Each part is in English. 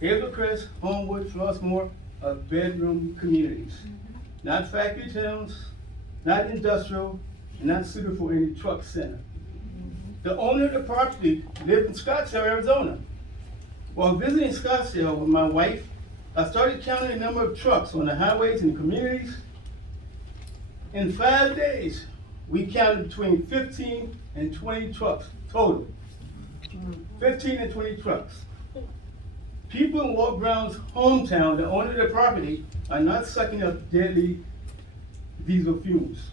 Hazel Crest, Homewood, Flossmoor are bedroom communities. Not factory towns, not industrial, and not suited for any truck center. The owner of the property lived in Scottsdale, Arizona. While visiting Scottsdale with my wife, I started counting the number of trucks on the highways and communities. In 5 days, we counted between 15 and 20 trucks total. 15 and 20 trucks. People in Walt Brown's hometown, the owner of the property, are not sucking up deadly diesel fumes.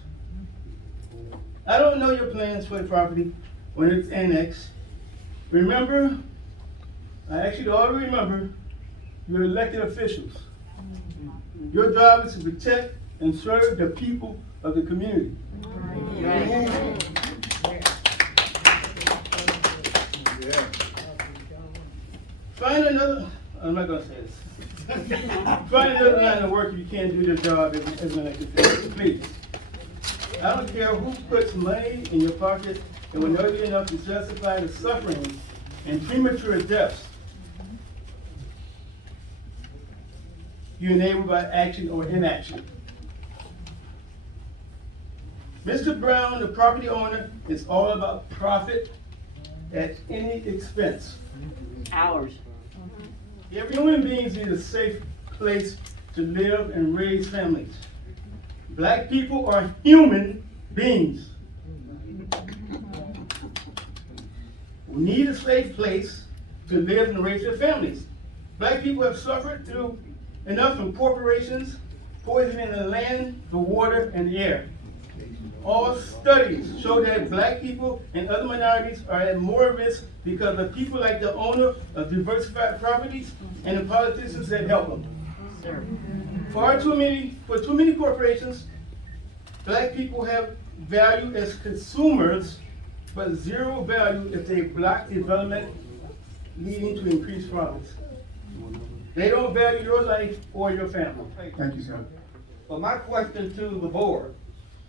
I don't know your plans for the property when it's annexed. Remember, I actually already remember, your elected officials. Your job is to protect and serve the people of the community. Find another, I'm not gonna say this. Find another line of work if you can't do your job as an elected official, please. I don't care who puts money in your pocket, it will never be enough to justify the suffering and premature deaths you enable by action or inaction. Mr. Brown, the property owner, is all about profit at any expense. Ours. Every human being needs a safe place to live and raise families. Black people are human beings. We need a safe place to live and raise their families. Black people have suffered through enough from corporations poisoning the land, the water, and the air. All studies show that black people and other minorities are at more risk because of people like the owner of diversified properties and the politicians that help them. For too many corporations, black people have value as consumers, but zero value if they block development leading to increased profits. They don't value your life or your family. Thank you, sir. But my question to the board,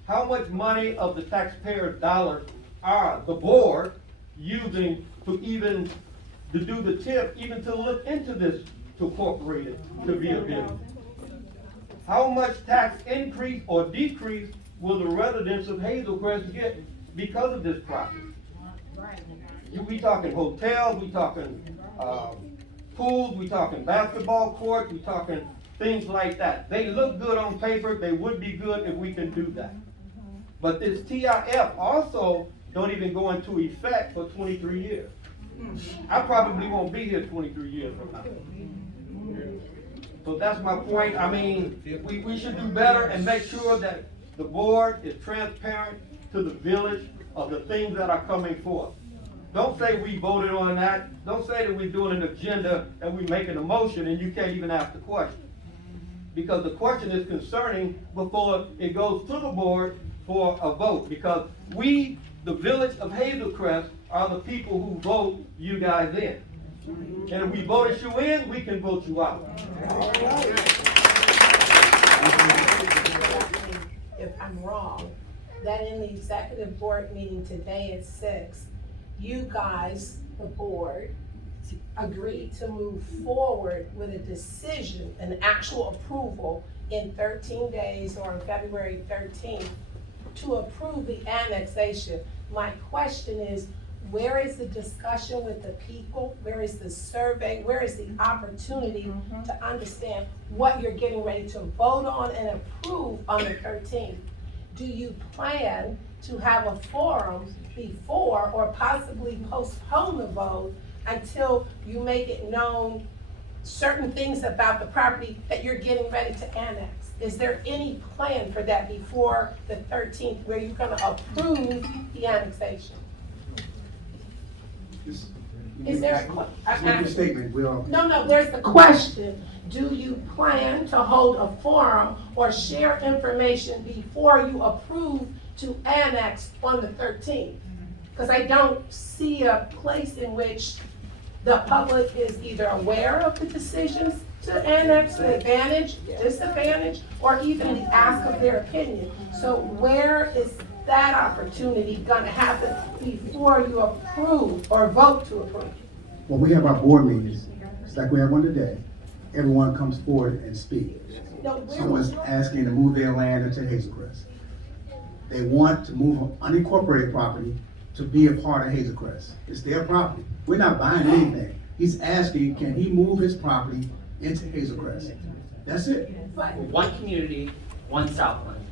how much money of the taxpayers' dollars are the board using to do the tip, even to look into this to incorporate it to be a business? How much tax increase or decrease will the residents of Hazel Crest get because of this process? We talking hotels, we talking pools, we talking basketball courts, we talking things like that. They look good on paper, they would be good if we can do that. But this TIF also don't even go into effect for 23 years. I probably won't be here 23 years from now. So that's my point. I mean, we should do better and make sure that the board is transparent to the village of the things that are coming forth. Don't say we voted on that. Don't say that we're doing an agenda and we're making a motion and you can't even ask the question. Because the question is concerning before it goes to the board for a vote. Because we, the village of Hazel Crest, are the people who vote you guys in. And if we voted you in, we can vote you out. If I'm wrong, that in the executive board meeting today at 6, you guys, the board, agreed to move forward with a decision, an actual approval in 13 days or on February 13th to approve the annexation. My question is, where is the discussion with the people? Where is the survey? Where is the opportunity to understand what you're getting ready to vote on and approve on the 13th? Do you plan to have a forum before or possibly postpone the vote until you make it known certain things about the property that you're getting ready to annex? Is there any plan for that before the 13th where you're gonna approve the annexation? Is there a statement? No, there's the question. Do you plan to hold a forum or share information before you approve to annex on the 13th? Because I don't see a place in which the public is either aware of the decisions to annex, the advantage, disadvantage, or even the ask of their opinion. So where is that opportunity gonna happen before you approve or vote to approve? Well, we have our board meetings, It's like we have one today. Everyone comes forward and speaks. No, where Someone's was asking to move their land into Hazel Crest. They want to move unincorporated property to be a part of Hazel Crest. It's their property. We're not buying anything. He's asking, can he move his property into Hazel Crest? That's it. One community, one Southland.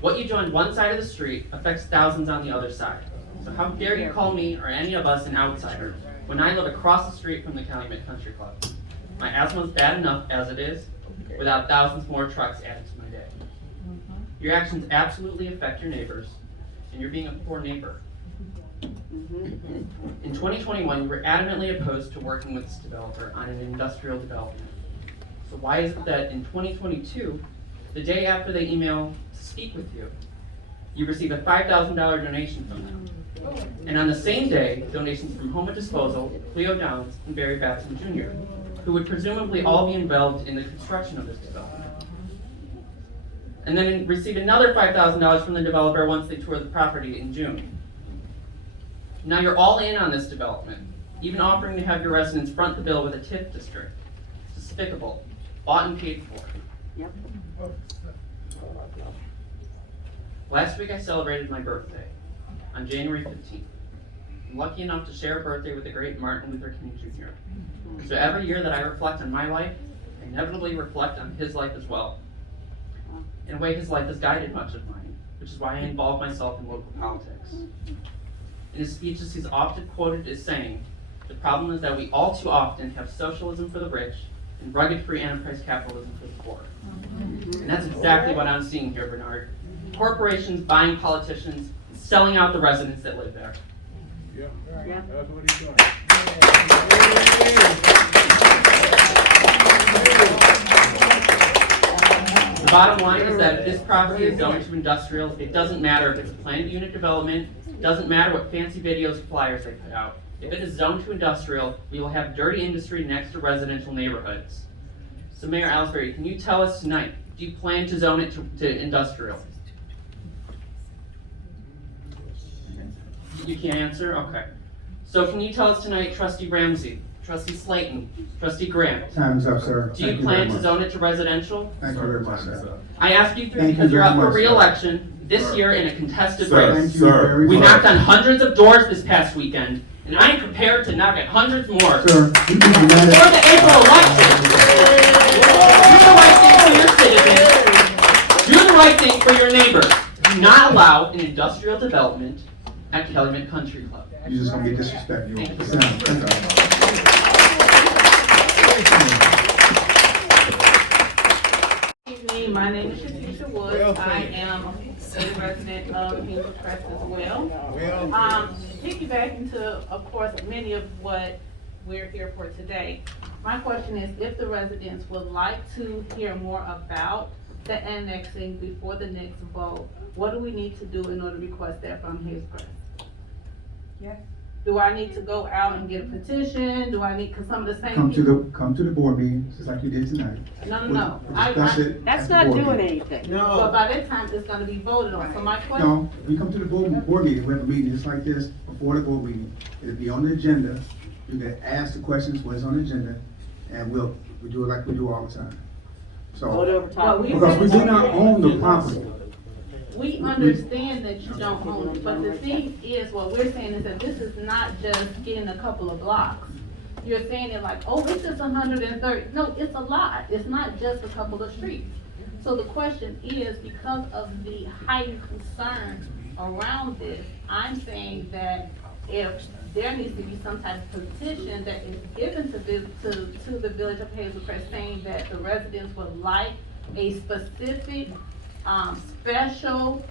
What you do on one side of the street affects thousands on the other side. So how dare you call me or any of us an outsider when I live across the street from the Calumet Country Club? My asthma's bad enough as it is, without thousands more trucks added to my day. Your actions absolutely affect your neighbors, and you're being a poor neighbor. In 2021, you were adamantly opposed to working with this developer on an industrial development. So why is it that in 2022, the day after they email to speak with you, you receive a $5,000 donation from them? And on the same day, donations from Homewood Disposal, Cleo Downs, and Barry Batson Jr., who would presumably all be involved in the construction of this development. And then receive another $5,000 from the developer once they tour the property in June. Now you're all in on this development, even offering to have your residents front the bill with a TIF district. It's despicable, bought and paid for. Yep. Last week I celebrated my birthday on January 15th. I'm lucky enough to share a birthday with the great Martin Luther King Jr. So every year that I reflect on my life, I inevitably reflect on his life as well. In a way, his life has guided much of mine, which is why I involve myself in local politics. In his speeches, he's often quoted as saying, the problem is that we all too often have socialism for the rich and rugged free enterprise capitalism for the poor. And that's exactly what I'm seeing here, Bernard. Corporations buying politicians, and selling out the residents that live there. Yeah. That's what he's doing. The bottom line is that if this property is zoned to industrial, it doesn't matter if it's a planned unit development, it doesn't matter what fancy videos or flyers they put out. If it is zoned to industrial, we will have dirty industry next to residential neighborhoods. So Mayor Ellsbury, can you tell us tonight, do you plan to zone it to industrial? You can't answer? Okay. So can you tell us tonight, Trustee Ramsey, Trustee Slayton, Trustee Grant, Time is up, sir. do you plan to zone it to residential? Thank you very much, sir. I ask you three Thank you because you're very up for much, sir. re-election this year in a contested Sir. race. Thank you Sir. very We much. knocked on hundreds of doors this past weekend, and I am prepared to knock at hundreds more. Sir, you can be mad For at. the April election, do the right thing for your citizens. Do the right thing for your neighbors. Do not allow an industrial development at Calumet Country Club. You're just gonna get disrespectful. Thank you. Sit down. Thank you. Good evening, my name is Shatisha Woods. I am a resident of Hazel Crest as well. Piggybacking to, of course, many of what we're here for today. My question is, if the residents would like to hear more about the annexing before the next vote, what do we need to do in order to request that from Hazel Crest? Yes. Do I need to go out and get a petition? Do I need, cause some of the same Come people. to the board meeting, just like you did tonight. No. We'll discuss it That's at the not board doing meeting. anything. But by that time, it's gonna be voted on. So my question. No, we come to the board meeting, we have a meeting just like this, before the board meeting. It'll be on the agenda, you can ask the questions, what's on the agenda, and we do it like we do all the time. Vote So, over top. because we do not own the property. We understand that you don't own it, but the thing is, what we're saying is that this is not just getting a couple of blocks. You're saying it like, oh, it's just 130, no, it's a lot, it's not just a couple of streets. So the question is, because of the heightened concern around this, I'm saying that if there needs to be some type of petition that is given to the village of Hazel Crest saying that the residents would like a specific special,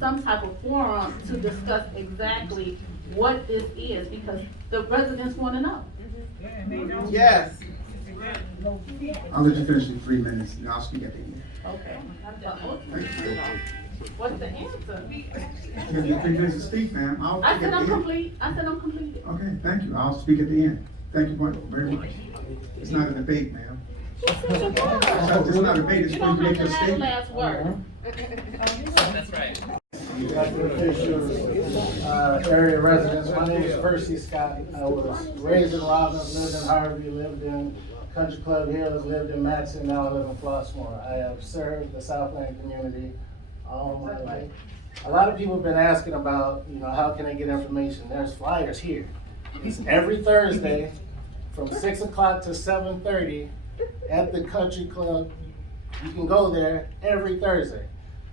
some type of forum to discuss exactly what this is, because the residents wanna know. Yes. I'll let you finish in 3 minutes, and I'll speak at the end. Okay. What's the answer? You have your 3 minutes to speak, ma'am, I'll I speak said at I'm the end. complete, I said I'm completed. Okay, thank you, I'll speak at the end. Thank you very much. It's not a debate, ma'am. It's not a debate, it's You when don't you make have a to have the statement. last word. That's right. elected officials, area residents. My name is Percy Scott. I was raised in Robbins, lived in Harvey, lived in Country Club Hills, lived in Matson, now I live in Flossmoor. I have served the Southland community all my life. A lot of people have been asking about, how can I get information? There's flyers here. It's every Thursday from 6 o'clock to 7:30 at the Country Club. You can go there every Thursday.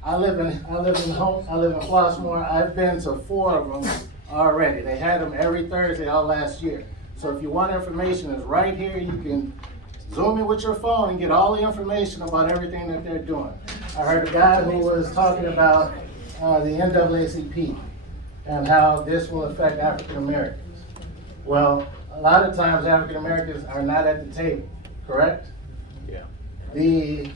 I live in Flossmoor. I've been to 4 of them already. They had them every Thursday all last year. So if you want information, it's right here. You can zoom in with your phone and get all the information about everything that they're doing. I heard a guy who was talking about the NAACP and how this will affect African Americans. Well, a lot of times African Americans are not at the table, correct? Yeah. The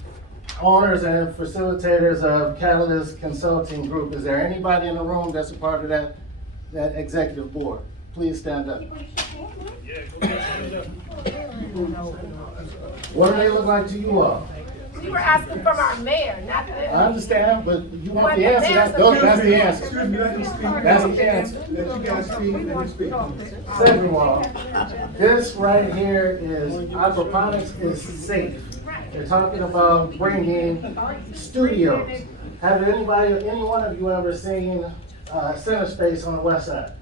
owners and facilitators of Catalyst Consulting Group, is there anybody in the room that's a part of that executive board? Please stand up. What do they look like to you all? We were asking from our mayor, not I them. understand, but you want the answer, that's the answer. Excuse me, let me speak. That's the answer. Let you guys speak, let me speak. Second of all, this right here is, aquaponics is safe. They're talking about bringing studios. Have any one of you ever seen Center Space on the west side?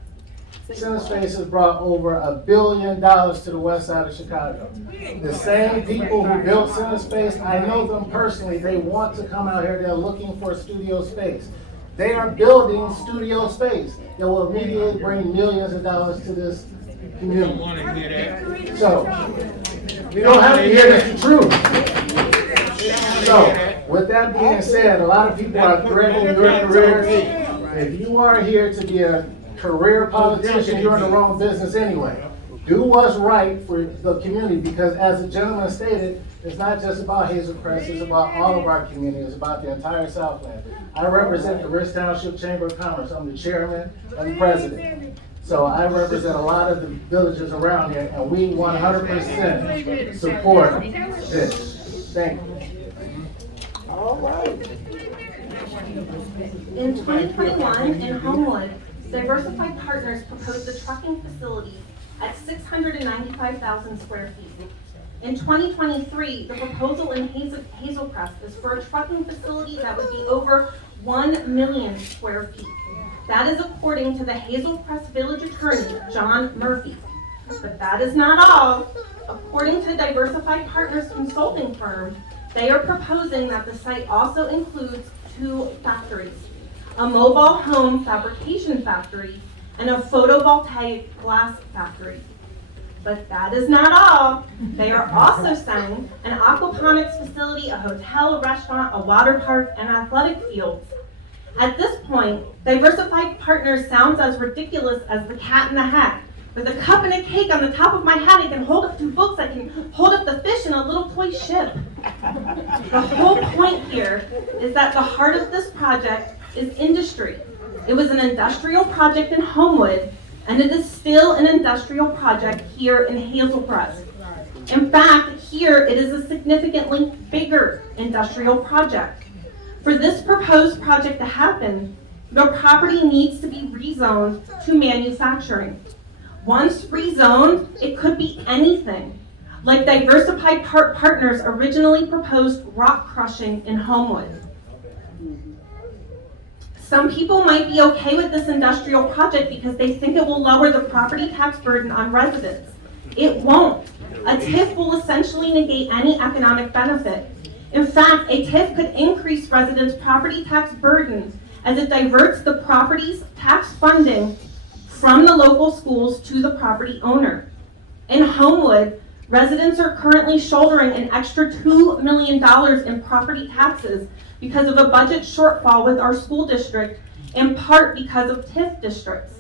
Center Space has brought over $1 billion to the west side of Chicago. The same people who built Center Space, I know them personally, they want to come out here, they're looking for studio space. They are building studio space that will immediately bring millions of dollars to this community. So, you don't have to hear the truth. So, with that being said, a lot of people are threatening your careers. If you are here to be a career politician, you're in the wrong business anyway. Do what's right for the community, because as the gentleman stated, it's not just about Hazel Crest, it's about all of our communities, it's about the entire Southland. I represent the Rich Township Chamber of Commerce. I'm the chairman and the president. So I represent a lot of the villages around here, and we 100% support this. Thank you. All right. In 2021, in Homewood, Diversified Partners proposed a trucking facility at 695,000 square feet. In 2023, the proposal in Hazel Crest is for a trucking facility that would be over 1 million square feet. That is according to the Hazel Crest Village Attorney, John Murphy. But that is not all. According to the Diversified Partners consulting firm, they are proposing that the site also includes 2 factories, a mobile home fabrication factory and a photovoltaic glass factory. But that is not all. They are also saying an aquaponics facility, a hotel, a restaurant, a water park, and athletic fields. At this point, Diversified Partners sounds as ridiculous as the cat in the hat. With a cup and a cake on the top of my hat, I can hold up 2 books, I can hold up the fish in a little toy ship. The whole point here is that the heart of this project is industry. It was an industrial project in Homewood, and it is still an industrial project here in Hazel Crest. In fact, here it is a significantly bigger industrial project. For this proposed project to happen, the property needs to be rezoned to manufacturing. Once rezoned, it could be anything, like Diversified Partners originally proposed rock crushing in Homewood. Some people might be okay with this industrial project because they think it will lower the property tax burden on residents. It won't. A TIF will essentially negate any economic benefit. In fact, a TIF could increase residents' property tax burden as it diverts the property's tax funding from the local schools to the property owner. In Homewood, residents are currently shouldering an extra $2 million in property taxes because of a budget shortfall with our school district, in part because of TIF districts.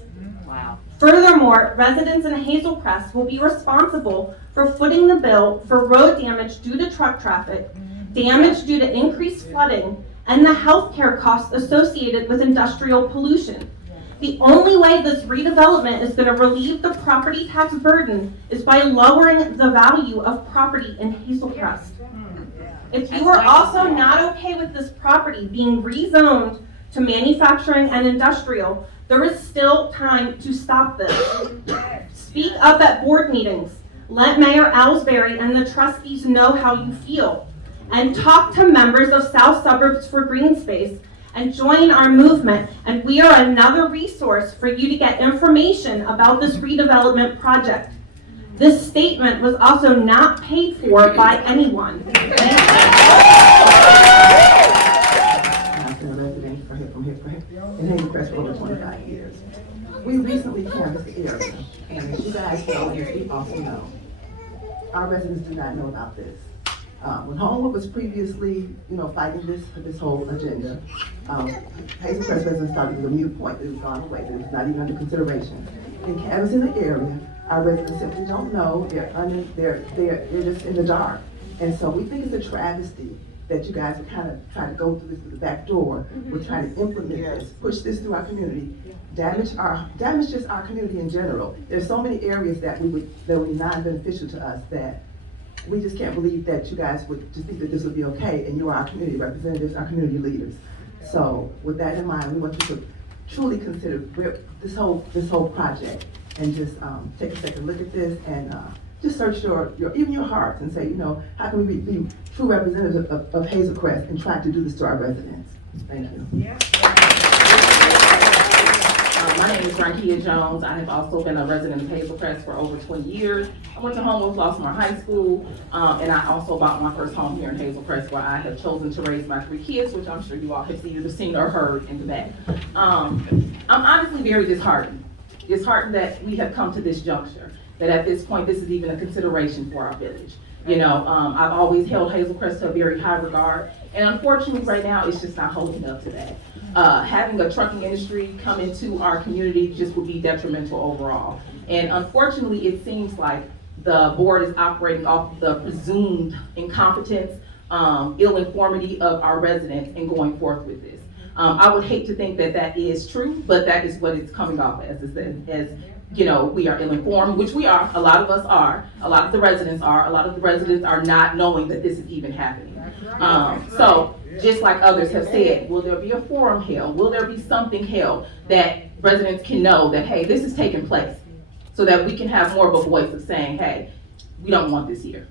Wow. Furthermore, residents in Hazel Crest will be responsible for footing the bill for road damage due to truck traffic, damage due to increased flooding, and the healthcare costs associated with industrial pollution. The only way this redevelopment is going to relieve the property tax burden is by lowering the value of property in Hazel Crest. If you are also not okay with this property being rezoned to manufacturing and industrial, there is still time to stop this. Speak up at board meetings. Let Mayor Ellsbury and the trustees know how you feel. And talk to members of South Suburbs for Green Space and join our movement. And we are another resource for you to get information about this redevelopment project. This statement was also not paid for by anyone. I've been a resident in Hazel Crest for over 25 years. We recently canvassed the area, and as you guys know, as we also know, our residents do not know about this. When Homewood was previously, fighting this whole agenda, Hazel Crest residents thought it was a moot point, that it was gone away, that it was not even under consideration. In canvassing the area, our residents simply don't know, they're just in the dark. And so we think it's a travesty that you guys are kind of trying to go through this through the back door. We're trying to implement this, push this through our community, damage just our community in general. There's so many areas that would be non-beneficial to us that we just can't believe that you guys would just think that this would be okay, and you are our community representatives, our community leaders. So with that in mind, we want you to truly consider this whole project and just take a second look at this and just search even your hearts and say, how can we be true representatives of Hazel Crest and try to do this to our residents? Thank you. Yeah. My name is Rankia Jones. I have also been a resident of Hazel Crest for over 20 years. I went to Homewood-Flossmoor High School, and I also bought my first home here in Hazel Crest, where I have chosen to raise my 3 kids, which I'm sure you all have either seen or heard in the back. I'm honestly very disheartened. Disheartened that we have come to this juncture, that at this point, this is even a consideration for our village. I've always held Hazel Crest to a very high regard, and unfortunately right now, it's just not holding up to that. Having a trucking industry come into our community just would be detrimental overall. And unfortunately, it seems like the board is operating off the presumed incompetence, ill-informity of our residents in going forth with this. I would hate to think that that is true, but that is what it's coming off as we are ill-informed, which we are, a lot of us are, a lot of the residents are not knowing that this is even happening. So, just like others have said, will there be a forum held? Will there be something held that residents can know that, hey, this is taking place, so that we can have more of a voice of saying, hey, we don't want this here.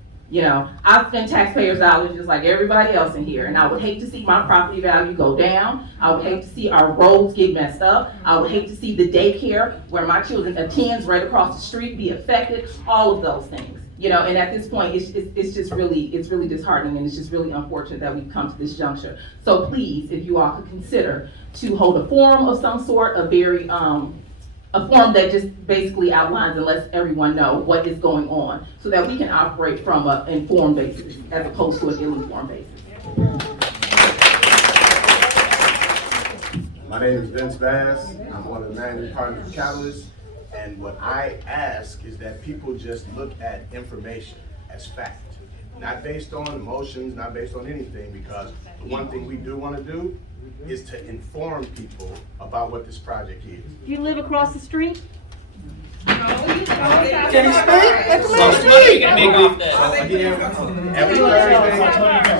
I've spent taxpayers' dollars just like everybody else in here, and I would hate to see my property value go down. I would hate to see our roads get messed up. I would hate to see the daycare where my children attend right across the street be affected, all of those things. And at this point, it's really disheartening, and it's just really unfortunate that we've come to this juncture. So please, if you all could consider to hold a forum of some sort, a forum that just basically outlines and lets everyone know what is going on, so that we can operate from an informed basis as opposed to an ill-informed basis. My name is Vince Bass. I'm one of the managing partners of Catalyst. And what I ask is that people just look at information as fact, not based on emotions, not based on anything, because the one thing we do want to do is to inform people about what this project is. You live across the street? Every Thursday,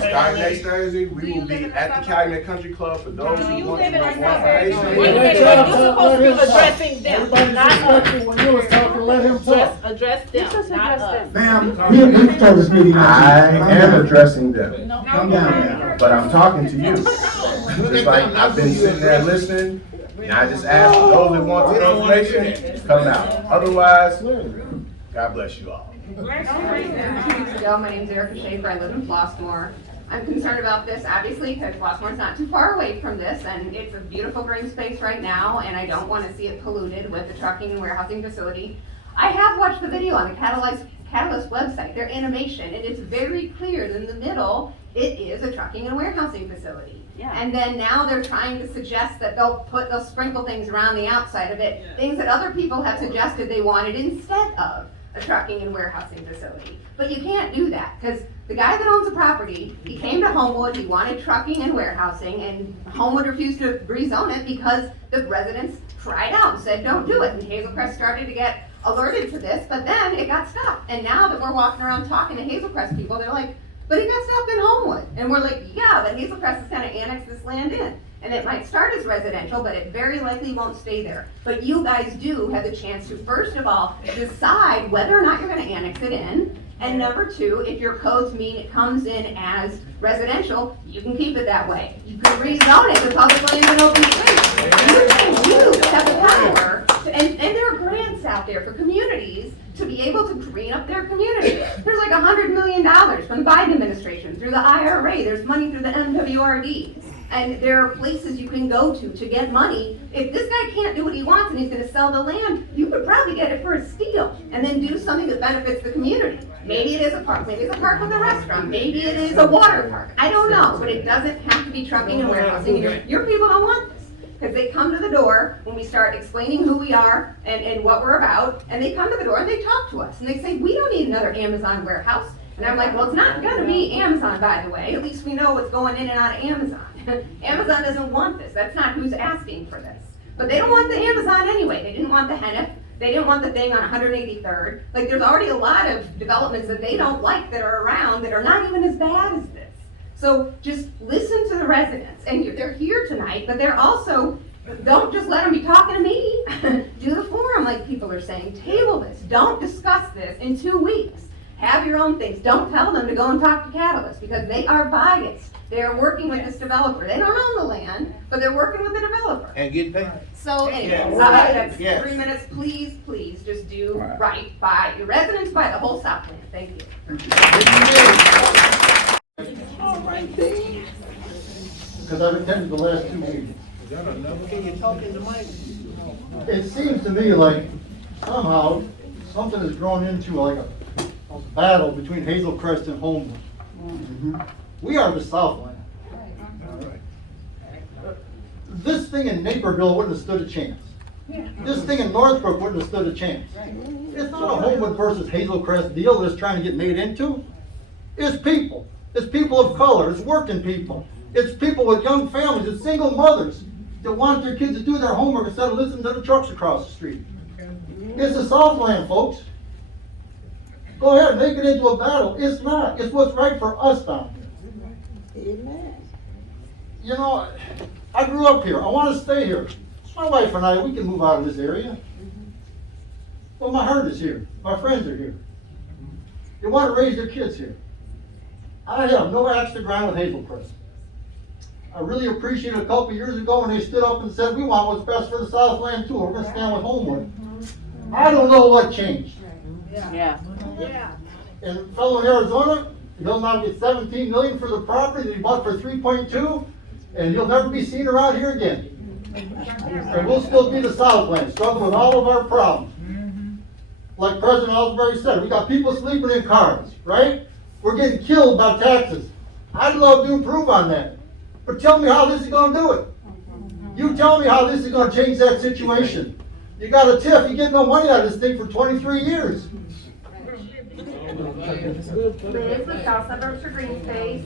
starting next Thursday, we will be at the Calumet Country Club for those who want to know more information. Wait a minute, you're supposed to be addressing them, Everybody not disrespectful us. when you was talking, let him talk. Address them, not us. Ma'am, we've told this meeting. I am addressing them, Come down, ma'am. but I'm talking to you. Just like I've been sitting there listening, and I just ask those that want to know information, come out. Otherwise, God bless you all. 2 weeks ago, my name's Erica Schaefer, I live in Flossmoor. I'm concerned about this, obviously, because Flossmoor's not too far away from this, and it's a beautiful green space right now, and I don't want to see it polluted with the trucking and warehousing facility. I have watched the video on the Catalyst website, their animation, and it's very clear that in the middle, it is a trucking and warehousing facility. Yeah. And then now they're trying to suggest that they'll sprinkle things around the outside of it, things that other people have suggested they wanted instead of a trucking and warehousing facility. But you can't do that, because the guy that owns the property, he came to Homewood, he wanted trucking and warehousing, and Homewood refused to rezone it because the residents tried out and said, don't do it. And Hazel Crest started to get alerted to this, but then it got stopped. And now that we're walking around talking to Hazel Crest people, they're like, but it got stopped in Homewood. And we're like, yeah, but Hazel Crest is gonna annex this land in. And it might start as residential, but it very likely won't stay there. But you guys do have the chance to, first of all, decide whether or not you're gonna annex it in. And number two, if your codes mean it comes in as residential, you can keep it that way. You can rezone it to public lands and open space. You have the power, and there are grants out there for communities to be able to green up their community. There's like $100 million from the Biden administration, through the IRA, there's money through the MWRD. And there are places you can go to get money. If this guy can't do what he wants and he's gonna sell the land, you could probably get it for a steal and then do something that benefits the community. Maybe it is a park, maybe it's a park with a restaurant, maybe it is a water park. I don't know, but it doesn't have to be trucking and warehousing. Your people don't want this, because they come to the door when we start explaining who we are and what we're about, and they come to the door and they talk to us, and they say, we don't need another Amazon warehouse. And I'm like, well, it's not gonna be Amazon, by the way. At least we know what's going in and out of Amazon. Amazon doesn't want this. That's not who's asking for this. But they don't want the Amazon anyway. They didn't want the Hennep. They didn't want the thing on 183rd. Like, there's already a lot of developments that they don't like that are around that are not even as bad as this. So just listen to the residents. And they're here tonight, but they're also, don't just let them be talking to me. Do the forum like people are saying. Table this. Don't discuss this in 2 weeks. Have your own things. Don't tell them to go and talk to Catalyst, because they are biased. They're working with this developer. They don't own the land, but they're working with the developer. And getting paid. So anyway, that's 3 minutes. Please, just do right by your residents, by the whole Southland. Thank you. All right, Dave. Because I've attended the last 2 meetings. Can you talk in the mic? It seems to me like somehow something has grown into like a battle between Hazel Crest and Homewood. We are the Southland. This thing in Naperville wouldn't have stood a chance. This thing in Northbrook wouldn't have stood a chance. It's not a Homewood versus Hazel Crest deal that's trying to get made into. It's people. It's people of color. It's working people. It's people with young families. It's single mothers that want their kids to do their homework instead of listening to the trucks across the street. It's the Southland, folks. Go ahead, make it into a battle. It's not. It's what's right for us down here. Amen. You know, I grew up here. I want to stay here. My wife and I, we can move out of this area. But my heart is here. My friends are here. They want to raise their kids here. I have no axe to grind with Hazel Crest. I really appreciate it a couple years ago when they stood up and said, we want what's best for the Southland too. We're going to stand with Homewood. I don't know what changed. Yeah. And fellow in Arizona, he'll now get $17 million for the property that he bought for 3.2, and he'll never be seen around here again. And we'll still be the Southland, struggling with all of our problems. Like President Ellsbury said, we got people sleeping in cars, right? We're getting killed by taxes. I'd love to improve on that. But tell me how this is going to do it. You tell me how this is going to change that situation. You got a TIF, you get no money out of this thing for 23 years. Liz with South Suburbs for Green Space.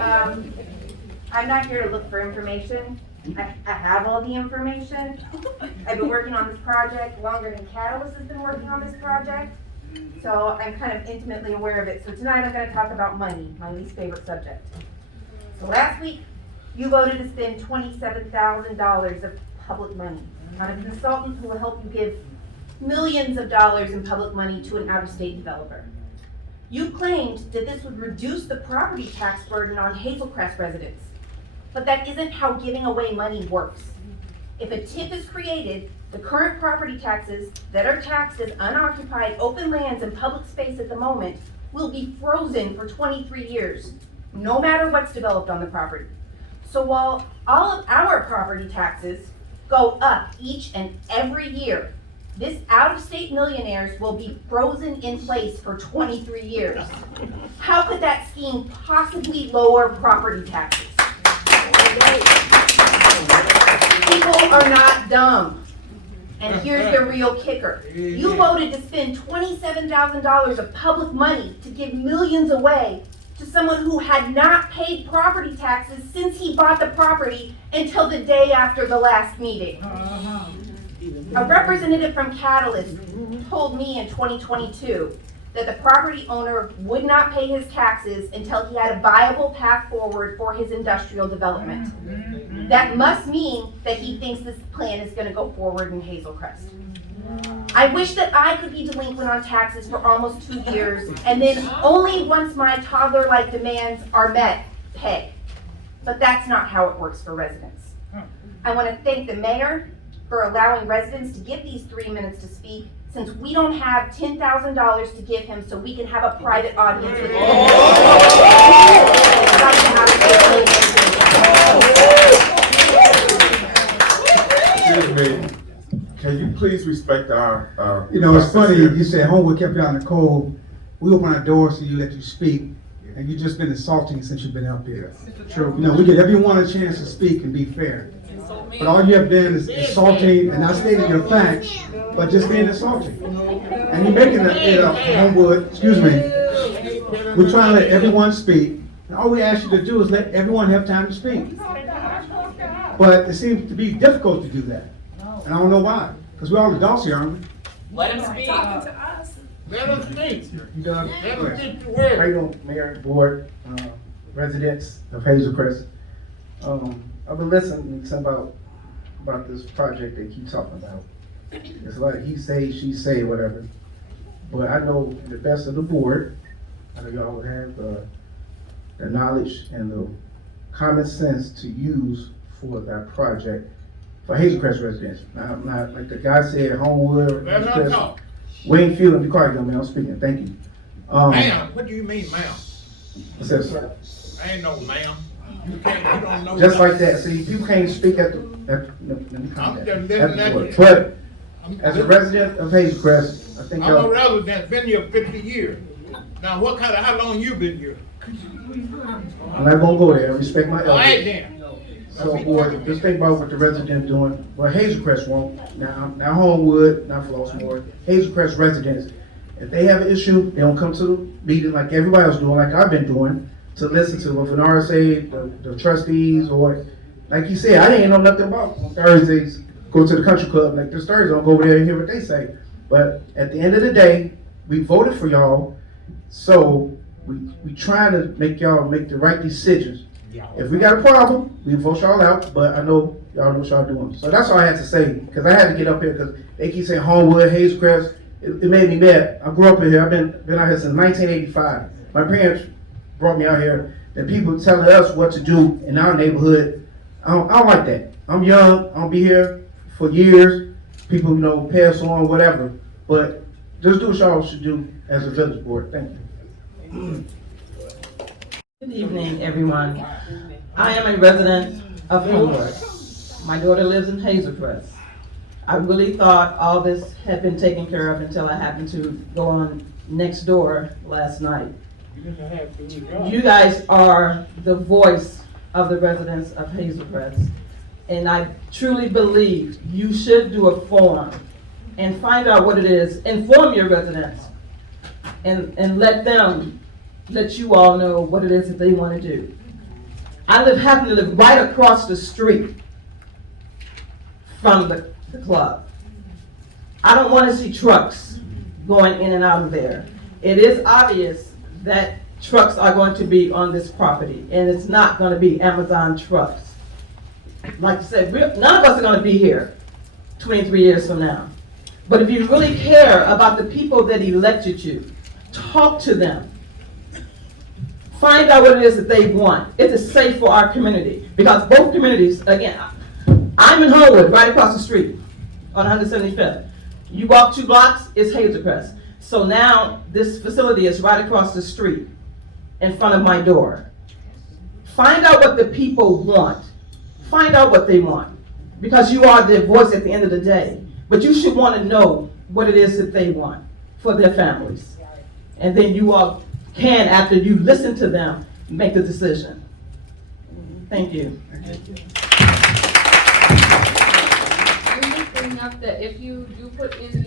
I'm not here to look for information. I have all the information. I've been working on this project longer than Catalyst has been working on this project. So I'm kind of intimately aware of it. So tonight I'm going to talk about money, my least favorite subject. So last week, you voted to spend $27,000 of public money on a consultant who will help you give millions of dollars in public money to an out-of-state developer. You claimed that this would reduce the property tax burden on Hazel Crest residents. But that isn't how giving away money works. If a TIF is created, the current property taxes that are taxed as unoccupied open lands and public space at the moment will be frozen for 23 years, no matter what's developed on the property. So while all of our property taxes go up each and every year, this out-of-state millionaires will be frozen in place for 23 years. How could that scheme possibly lower property taxes? People are not dumb. And here's the real kicker. You voted to spend $27,000 of public money to give millions away to someone who had not paid property taxes since he bought the property until the day after the last meeting. A representative from Catalyst told me in 2022 that the property owner would not pay his taxes until he had a viable path forward for his industrial development. that must mean that he thinks this plan is gonna go forward in Hazel Crest. I wish that I could be delinquent on taxes for almost 2 years, and then only once my toddler-like demands are met, pay. But that's not how it works for residents. I wanna thank the mayor for allowing residents to get these 3 minutes to speak, since we don't have $10,000 to give him so we can have a private audience with him. Excuse me, can you please respect our, You know, it's funny, process here? you said Homewood kept you out in the cold. We open our doors so you let you speak, and you've just been insulting since you've been up here. True. You know, we give everyone a chance to speak and be fair. But all you have been is insulting and not stating your facts, but just being insulting. And you're making it up, Homewood, excuse me. We're trying to let everyone speak, and all we ask you to do is let everyone have time to speak. But it seems to be difficult to do that. And I don't know why, because we're all adults here, aren't we? Let him speak. Let us speak. You done? Let us get to work. How you doing, Mayor, Board, residents of Hazel Crest? I've been listening to some about this project they keep talking about. It's like he say, she say, whatever. But I know the best of the board, I know y'all would have the knowledge and the common sense to use for that project for Hazel Crest residents. Now, not like the guy said, Homewood, Let Hazel her Crest, talk. Waynefield, and be quiet, young man, I'm speaking, thank you. Ma'am, what do you mean, ma'am? What's that, sir? I ain't no ma'am. You don't know. Just like that, see, people can't speak at let me calm I'm down. just listening At the at board. you. But as a resident of Hazel Crest, I think I'm a y'all, resident, been here 50 years. Now, how long you been here? I'm not gonna go there, I respect my All right elders. then. So, board, just think about what the residents doing, well, Hazel Crest won't, now Homewood, not Flossmoor, Hazel Crest residents, if they have an issue, they don't come to the meeting like everybody else doing, like I've been doing, to listen to, if an RSA, the trustees, or, like you said, I didn't know nothing about Thursdays, go to the country club, like this Thursday, I'll go over there and hear what they say. But at the end of the day, we voted for y'all, so we trying to make y'all make the right decisions. If we got a problem, we vote y'all out, but I know y'all know what y'all doing. So that's all I had to say, because I had to get up here, because they keep saying Homewood, Hazel Crest, it made me mad. I grew up in here, I've been out here since 1985. My parents brought me out here, and people telling us what to do in our neighborhood. I don't like that. I'm young, I'll be here for years. People, you know, pass on, whatever. But just do what y'all should do as a village board. Thank you. Good evening, everyone. I am a resident of Homewood. My daughter lives in Hazel Crest. I really thought all this had been taken care of until I happened to go on next door last night. You guys are the voice of the residents of Hazel Crest. And I truly believe you should do a forum and find out what it is. Inform your residents and let you all know what it is that they want to do. I happen to live right across the street from the club. I don't want to see trucks going in and out of there. It is obvious that trucks are going to be on this property, and it's not going to be Amazon trucks. Like I said, none of us are going to be here 23 years from now. But if you really care about the people that elected you, talk to them. Find out what it is that they want. It is safe for our community. Because both communities, again, I'm in Homewood, right across the street on 175th. You walk 2 blocks, it's Hazel Crest. So now this facility is right across the street in front of my door. Find out what the people want. Find out what they want. Because you are their voice at the end of the day. But you should want to know what it is that they want for their families. And then you all can, after you listen to them, make the decision. Thank you. I'm just bringing up that if you do put in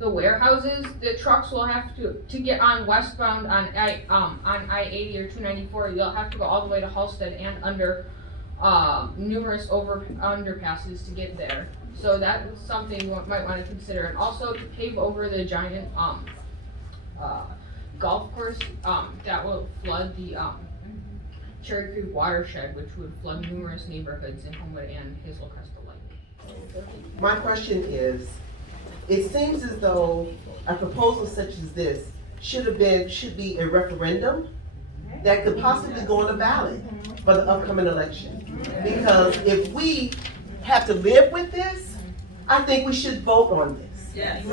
the warehouses, the trucks will have to get on westbound on I-80 or 294. You'll have to go all the way to Halsted and under numerous underpasses to get there. So that is something you might want to consider, and also to pave over the giant golf course that will flood Cherry Creek watershed, which would flood numerous neighborhoods in Homewood and Hazel Crest alike. My question is, it seems as though a proposal such as this should be a referendum that could possibly go on a ballot for the upcoming election. Because if we have to live with this, I think we should vote on this. Yes.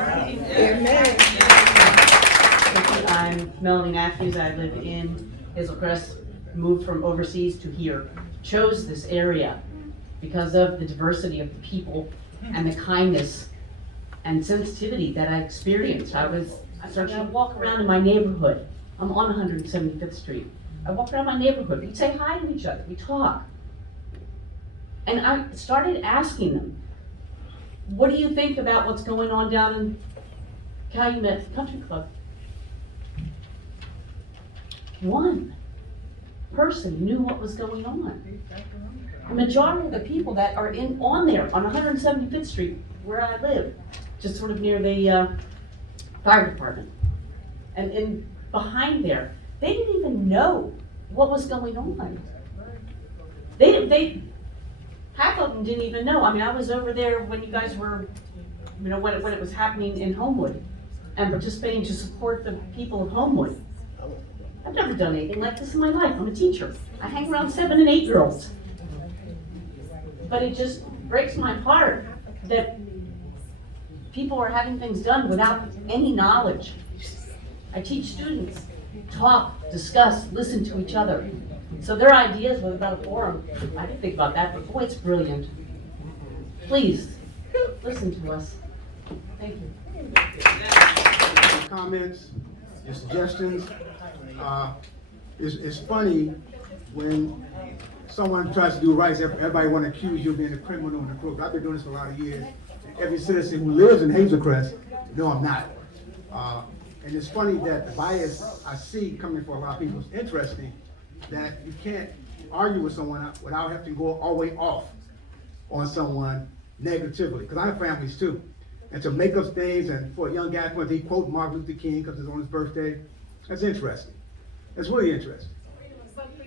I'm Melanie Matthews. I live in Hazel Crest, moved from overseas to here. Chose this area because of the diversity of the people and the kindness and sensitivity that I experienced. I started to walk around in my neighborhood. I'm on 175th Street. I walk around my neighborhood. We'd say hi to each other. We talk. And I started asking them, what do you think about what's going on down in Calumet Country Club? One person knew what was going on. The majority of the people that are on there on 175th Street, where I live, just sort of near the fire department, and behind there, they didn't even know what was going on. They half of them didn't even know. I mean, I was over there when you guys were, when it was happening in Homewood, and participating to support the people of Homewood. I've never done anything like this in my life. I'm a teacher. I hang around 7- and 8-year-olds. But it just breaks my heart that people are having things done without any knowledge. I teach students, talk, discuss, listen to each other. So their ideas was about a forum. I didn't think about that, but boy, it's brilliant. Please, listen to us. Thank you. Comments, your suggestions. It's funny when someone tries to do right, everybody want to accuse you of being a criminal and a crook. I've been doing this for a lot of years. Every citizen who lives in Hazel Crest, no, I'm not. And it's funny that the bias I see coming from a lot of people is interesting, that you can't argue with someone without having to go all the way off on someone negatively, because I have families too. And to make up things, and for a young guy, when he quote Martin Luther King because it's on his birthday, that's interesting. That's really interesting.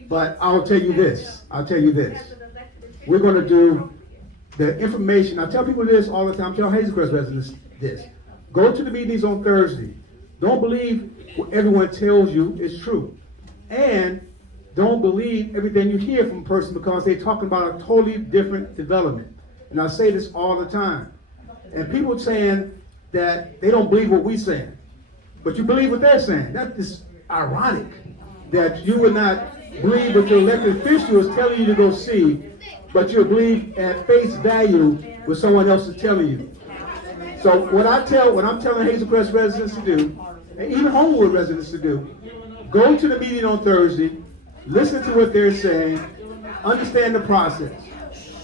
But I'll tell you this. We're going to do the information. I tell people this all the time. Tell Hazel Crest residents this. Go to the meetings on Thursday. Don't believe what everyone tells you is true. And don't believe everything you hear from a person because they're talking about a totally different development. And I say this all the time. And people saying that they don't believe what we're saying. But you believe what they're saying. That is ironic that you would not believe what your elected official is telling you to go see, but you believe at face value what someone else is telling you. So what I'm telling Hazel Crest residents to do, and even Homewood residents to do, go to the meeting on Thursday, listen to what they're saying, understand the process,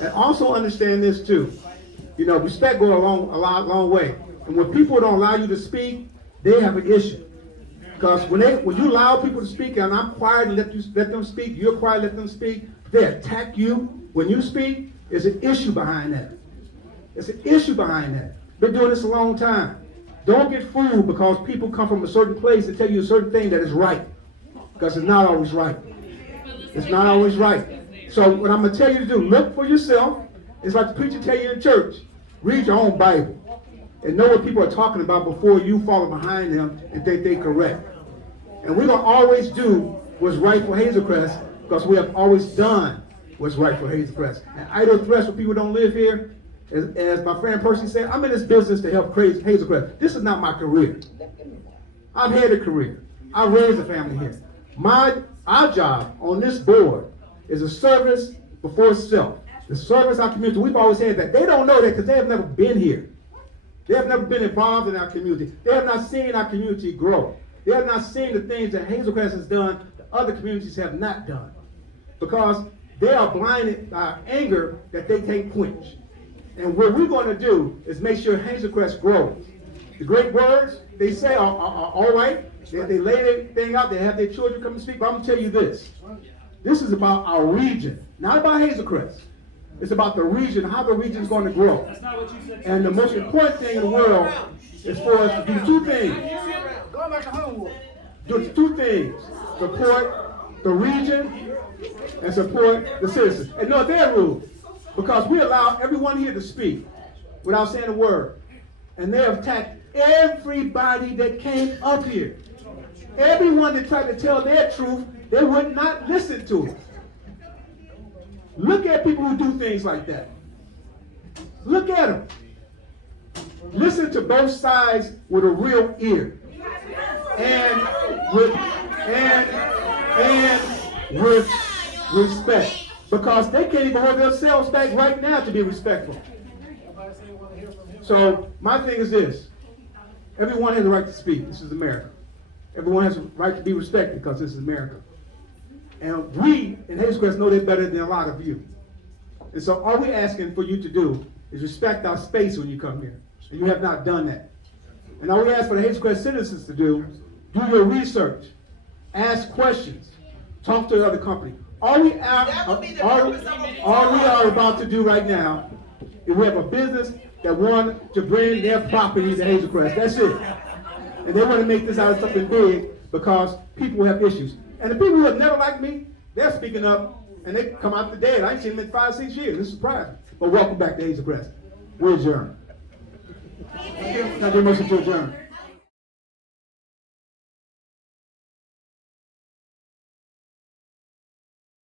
and also understand this too. You know, respect goes a long way. And when people don't allow you to speak, they have an issue. Because when you allow people to speak, and I'm quiet and let them speak, you're quiet, let them speak, they attack you when you speak, there's an issue behind that. It's an issue behind that. Been doing this a long time. Don't get fooled because people come from a certain place and tell you a certain thing that is right. Because it's not always right. It's not always right. So what I'm going to tell you to do, look for yourself. It's like the preacher tell you in church. Read your own Bible. And know what people are talking about before you follow behind them and think they're correct. And we're going to always do what's right for Hazel Crest because we have always done what's right for Hazel Crest. And idle threats when people don't live here, as my friend Percy said, I'm in this business to help Hazel Crest. This is not my career. I've had a career. I raised a family here. Our job on this board is a service before self. The service our community, we've always had that. They don't know that because they have never been here. They have never been involved in our community. They have not seen our community grow. They have not seen the things that Hazel Crest has done that other communities have not done. Because they are blinded by anger that they can't quench. And what we're going to do is make sure Hazel Crest grows. The great words they say are all right. They lay their thing out. They have their children come and speak. But I'm going to tell you this. This is about our region, not about Hazel Crest. It's about the region, how the region is going to grow. And the most important thing in the world is for us to do two things. Do two things. Support the region and support the citizens. And know their rules, because we allow everyone here to speak without saying a word. And they have attacked everybody that came up here. Everyone that tried to tell their truth, they would not listen to it. Look at people who do things like that. Look at them. Listen to both sides with a real ear. And with respect. Because they can't even hold themselves back right now to be respectful. So my thing is this. Everyone has a right to speak. This is America. Everyone has a right to be respected because this is America. And we in Hazel Crest know that better than a lot of you. And so all we're asking for you to do is respect our space when you come here. And you have not done that. And all we ask for the Hazel Crest citizens to do your research, ask questions, talk to the other company. All we are about to do right now is we have a business that want to bring their property to Hazel Crest. That's it. And they want to make this out of something big because people have issues. And the people who have never liked me, they're speaking up and they come out the dead. I ain't seen them in 5-6 years. It's surprising. But welcome back to Hazel Crest. We're adjourned. Now do a motion to adjourn.